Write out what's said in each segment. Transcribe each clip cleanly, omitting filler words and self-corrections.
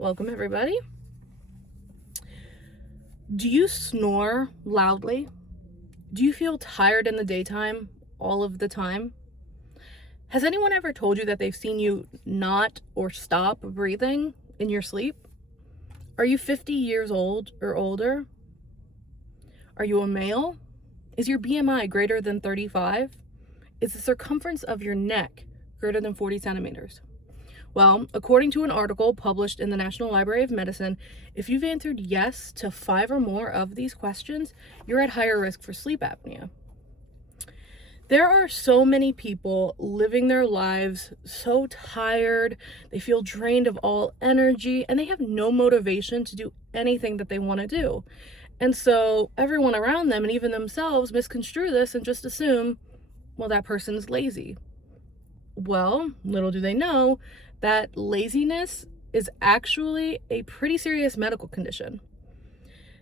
Welcome everybody. Do you snore loudly? Do you feel tired in the daytime all of the time? Has anyone ever told you that they've seen you not or stop breathing in your sleep? Are you 50 years old or older? Are you a male? Is your BMI greater than 35? Is the circumference of your neck greater than 40 centimeters? Well, according to an article published in the National Library of Medicine, if you've answered yes to 5 or more of these questions, you're at higher risk for sleep apnea. There are so many people living their lives so tired, they feel drained of all energy, and they have no motivation to do anything that they want to do. And so everyone around them and even themselves misconstrue this and just assume, well, that person's lazy. Well, little do they know that laziness is actually a pretty serious medical condition.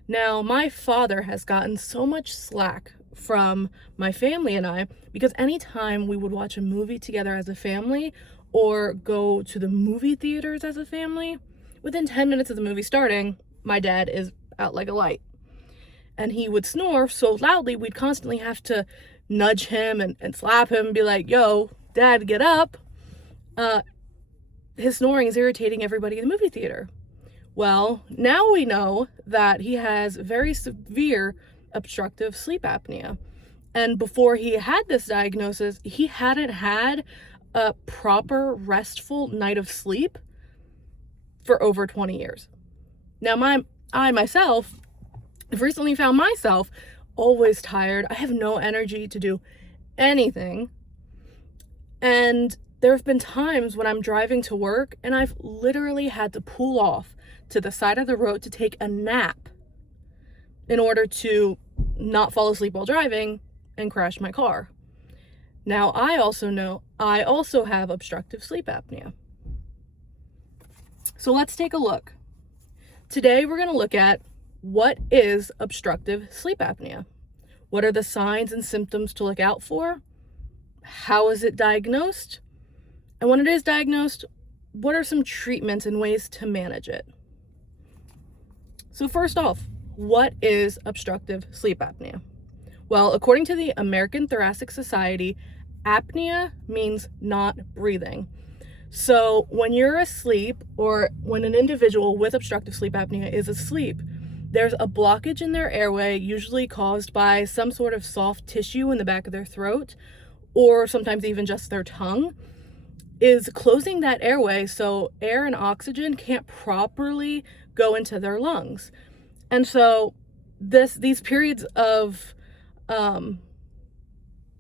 Now, my father has gotten so much slack from my family and I because anytime we would watch a movie together as a family or go to the movie theaters as a family, within 10 minutes of the movie starting, my dad is out like a light. And he would snore so loudly, we'd constantly have to nudge him and slap him and be like, yo, Dad, get up. His snoring is irritating everybody in the movie theater. Well, now we know that he has very severe obstructive sleep apnea. And before he had this diagnosis, he hadn't had a proper restful night of sleep for over 20 years. Now, I myself have recently found myself always tired. I have no energy to do anything. And there have been times when I'm driving to work and I've literally had to pull off to the side of the road to take a nap in order to not fall asleep while driving and crash my car. Now, I also have obstructive sleep apnea. So let's take a look. Today, we're going to look at what is obstructive sleep apnea. What are the signs and symptoms to look out for? How is it diagnosed? And when it is diagnosed, what are some treatments and ways to manage it? So first off, what is obstructive sleep apnea? Well, according to the American Thoracic Society, apnea means not breathing. So when you're asleep, or when an individual with obstructive sleep apnea is asleep, there's a blockage in their airway, usually caused by some sort of soft tissue in the back of their throat, or sometimes even just their tongue, is closing that airway so air and oxygen can't properly go into their lungs. And so these periods of the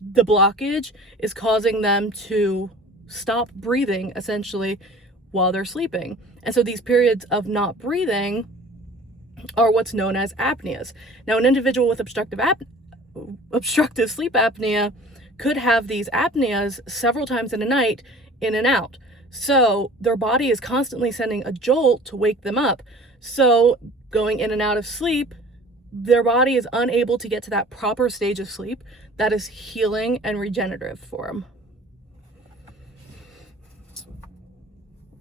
blockage is causing them to stop breathing essentially while they're sleeping. And so these periods of not breathing are what's known as apneas. Now, an individual with obstructive sleep apnea could have these apneas several times in a night, in and out. So their body is constantly sending a jolt to wake them up. So going in and out of sleep, their body is unable to get to that proper stage of sleep that is healing and regenerative for them.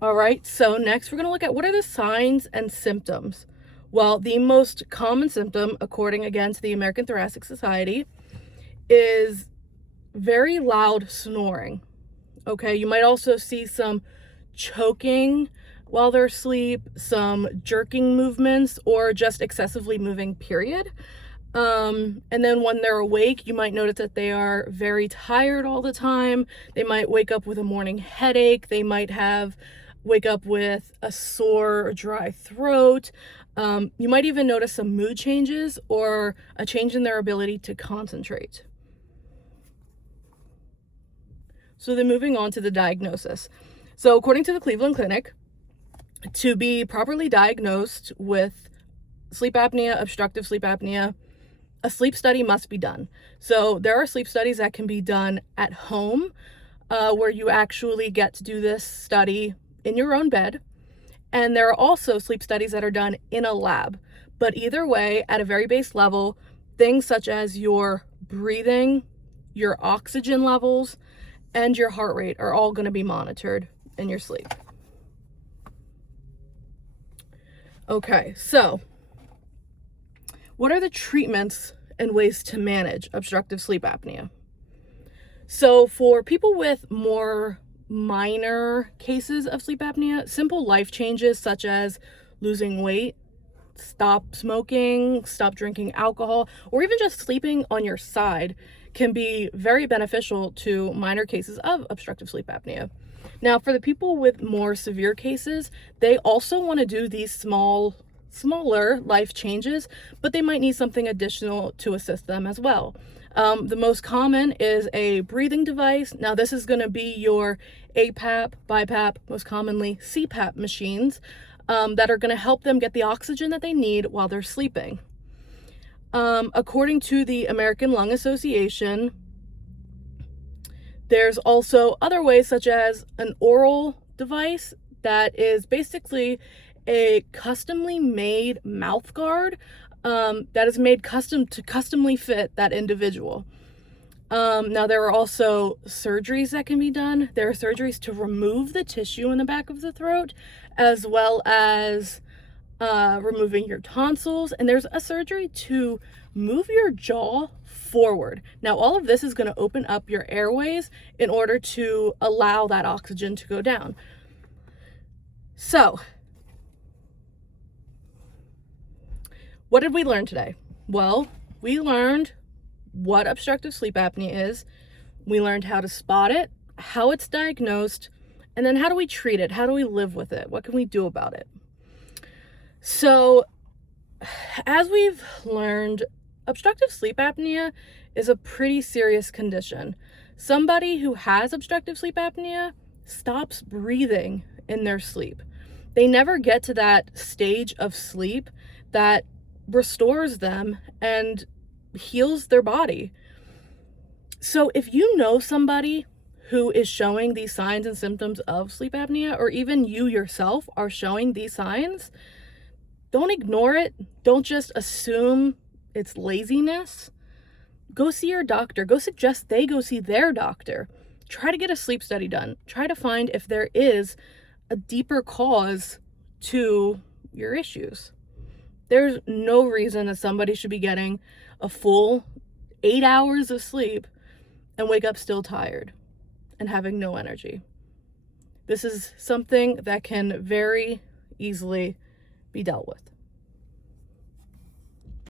All right, so next we're going to look at what are the signs and symptoms. Well, the most common symptom, according again to the American Thoracic Society, is very loud snoring. Okay, you might also see some choking while they're asleep, some jerking movements, or just excessively moving, period. And then when they're awake, you might notice that they are very tired all the time. They might wake up with a morning headache. They might wake up with a sore or dry throat. You might even notice some mood changes or a change in their ability to concentrate. So then moving on to the diagnosis. So according to the Cleveland Clinic, to be properly diagnosed with sleep apnea, obstructive sleep apnea, a sleep study must be done. So there are sleep studies that can be done at home, where you actually get to do this study in your own bed. And there are also sleep studies that are done in a lab. But either way, at a very base level, things such as your breathing, your oxygen levels, and your heart rate are all going to be monitored in your sleep. Okay, so what are the treatments and ways to manage obstructive sleep apnea? So for people with more minor cases of sleep apnea, simple life changes such as losing weight, stop smoking, stop drinking alcohol, or even just sleeping on your side can be very beneficial to minor cases of obstructive sleep apnea. Now, for the people with more severe cases, they also want to do these smaller life changes, but they might need something additional to assist them as well. The most common is a breathing device. Now, this is going to be your APAP, BiPAP, most commonly CPAP machines that are going to help them get the oxygen that they need while they're sleeping. According to the American Lung Association, there's also other ways, such as an oral device that is basically a customly made mouth guard that is made customly fit that individual. Now, there are also surgeries that can be done. There are surgeries to remove the tissue in the back of the throat, as well as removing your tonsils. And there's a surgery to move your jaw forward. Now, all of this is going to open up your airways in order to allow that oxygen to go down. So, what did we learn today? Well, we learned what obstructive sleep apnea is. We learned how to spot it, how it's diagnosed, and then how do we treat it? How do we live with it? What can we do about it? So, as we've learned, obstructive sleep apnea is a pretty serious condition. Somebody who has obstructive sleep apnea stops breathing in their sleep. They never get to that stage of sleep that restores them and heals their body. So if you know somebody who is showing these signs and symptoms of sleep apnea, or even you yourself are showing these signs, don't ignore it. Don't just assume it's laziness. Go see your doctor. Go suggest they go see their doctor. Try to get a sleep study done. Try to find if there is a deeper cause to your issues. There's no reason that somebody should be getting a full 8 hours of sleep and wake up still tired and having no energy. This is something that can very easily be dealt with.